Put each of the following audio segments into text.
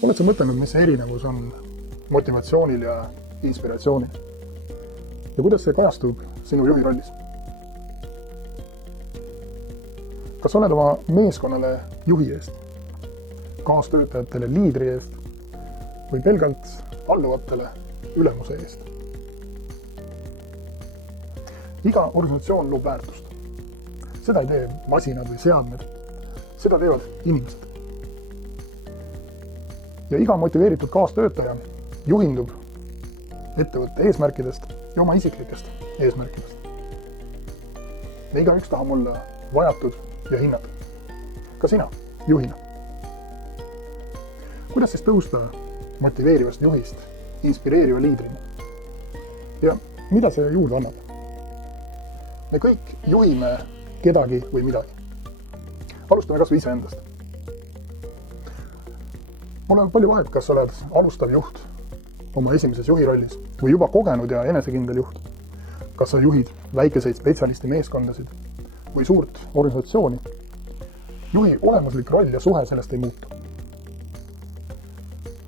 Oled sa mõtelnud, mis see erinevus on motivatsioonil ja inspiratsioonil? Ja kuidas see kajastub sinu juhi rollis? Kas oled oma meeskonnale juhi eest, kaastöötajatele liidri eest või pelgalt alluvatele ülemuse eest? Iga organisatsioon loob väärtust. Seda ei tee masinad või seadmed, seda teevad inimesed. Ja iga motiveeritud kaastöötaja juhindub ettevõtte eesmärkidest ja oma isiklikest eesmärkidest. Me igaüks tahame olla vajatud ja hinnatud. Ka sina juhina. Kuidas siis tõusta motiveerivast juhist inspireeriva liidrina? Ja mida see juurde annab? Me kõik juhime kedagi või midagi. Alustame kas või iseendast. Pole palju vahet, kas oled alustav juht oma esimeses juhi rollis või juba kogenud ja enesekindel juht. Kas sa juhid väikeseid spetsialisti meeskondasid või suurt organisatsiooni. Juhi olemuslik roll ja suhe sellest ei muutu.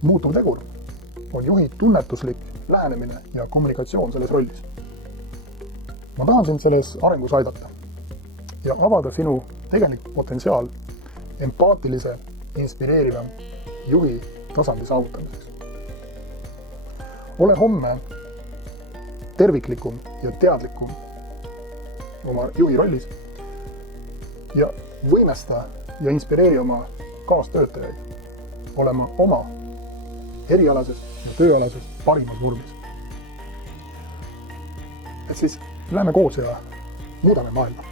Muutuv tegur on juhi tunnetuslik lähenemine ja kommunikatsioon selles rollis. Ma tahan sind selles arengus aidata ja avada sinu tegelik potentsiaal empaatilise, inspireeriva juhi tasandi saavutamiseks. Ole homme terviklikum ja teadlikum oma juhi rollis ja võimesta ja inspireeri oma kaastöötajaid olema oma erialases ja tööalases parimas vormis. Et siis lähme koos ja muudame maailma.